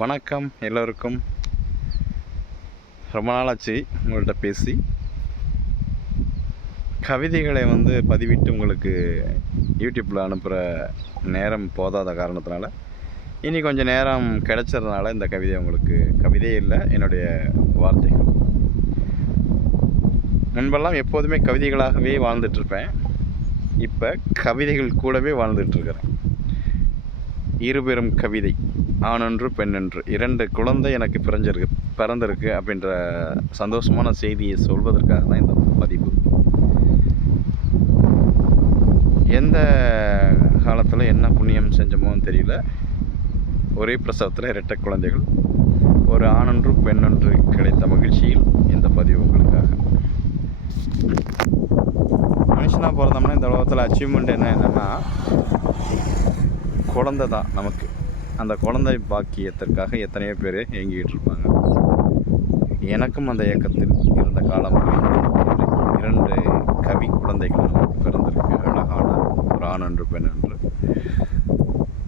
வணக்கம் எல்லோருக்கும். ரொம்ப நாளாச்சு உங்கள்கிட்ட பேசி. கவிதைகளை பதிவிட்டு உங்களுக்கு யூடியூப்பில் அனுப்புகிற நேரம் போதாத காரணத்தினால இனி கொஞ்சம் நேரம் கிடைச்சதுனால இந்த கவிதை உங்களுக்கு கவிதையே இல்லை, என்னுடைய வார்த்தைகள். முன்பெல்லாம் எப்போதுமே கவிதைகளாகவே வாழ்ந்துட்டுருப்பேன். இப்போ கவிதைகள் கூடவே வாழ்ந்துட்டுருக்கிறேன். இருபெரும் கவிதை, ஆணொன்று பெண்ணொன்று, 2 குழந்தை எனக்கு பிறந்திருக்கு அப்படின்ற சந்தோஷமான செய்தியை சொல்வதற்காக தான் இந்த பதிவு. எந்த காலத்தில் என்ன புண்ணியம் செஞ்சோமோன்னு தெரியல, ஒரே பிரசவத்தில் 2 குழந்தைகள், ஒரு ஆணொன்று பெண்ணொன்று கிடைத்த மகிழ்ச்சியில் இந்த பதிவு உங்களுக்காக. மனுஷனாக பிறந்தோம்னா இந்த உலகத்தில் அச்சீவ்மெண்ட் என்னென்னா குழந்தை தான் நமக்கு. அந்த குழந்தை பாக்கியத்திற்காக எத்தனையோ பேர் ஏங்கிக்கிட்டு இருப்பாங்க. எனக்கும் அந்த இயக்கத்தில் இருந்த காலம் 2 கவி குழந்தைகள் நமக்கு பிறந்திருக்கு. அழகான ஒரு ஆணொன்று பெண்ணொன்று.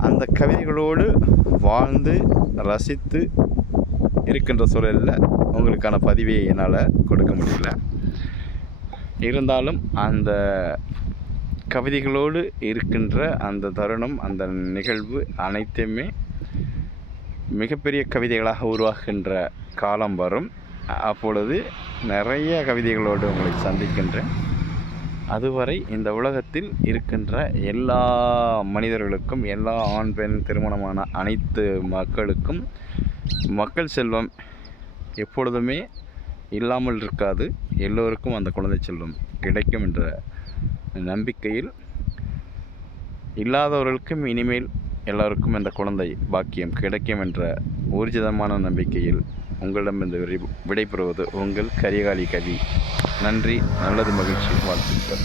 அந்த கவிதைகளோடு வாழ்ந்து ரசித்து இருக்கின்ற சூழலில் உங்களுக்கான பதிவை என்னால் கொடுக்க முடியல. இருந்தாலும் அந்த கவிதைகளோடு இருக்கின்ற அந்த தருணம், அந்த நிகழ்வு அனைத்தையுமே மிகப்பெரிய கவிதைகளாக உருவாகின்ற காலம் வரும். அப்பொழுது நிறைய கவிதைகளோடு உங்களை சந்திக்கின்றேன். அதுவரை இந்த உலகத்தில் இருக்கின்ற எல்லா மனிதர்களுக்கும், எல்லா ஆண் பெண் திருமணமான அனைத்து மக்களுக்கும் மக்கள் செல்வம் எப்பொழுதுமே இல்லாமல் இருக்காது. எல்லோருக்கும் அந்த குழந்தை செல்வம் கிடைக்கும் என்ற நம்பிக்கையில், இல்லாதவர்களுக்கும் இனிமேல் எல்லோருக்கும் இந்த குழந்தை பாக்கியம் கிடைக்கும் என்ற ஊர்ஜிதமான நம்பிக்கையில் உங்களிடமிருந்து விடைபெறுவது உங்கள் கரிகாலி கவி. நன்றி. நல்லது, மகிழ்ச்சி, வாழ்த்துக்கள்.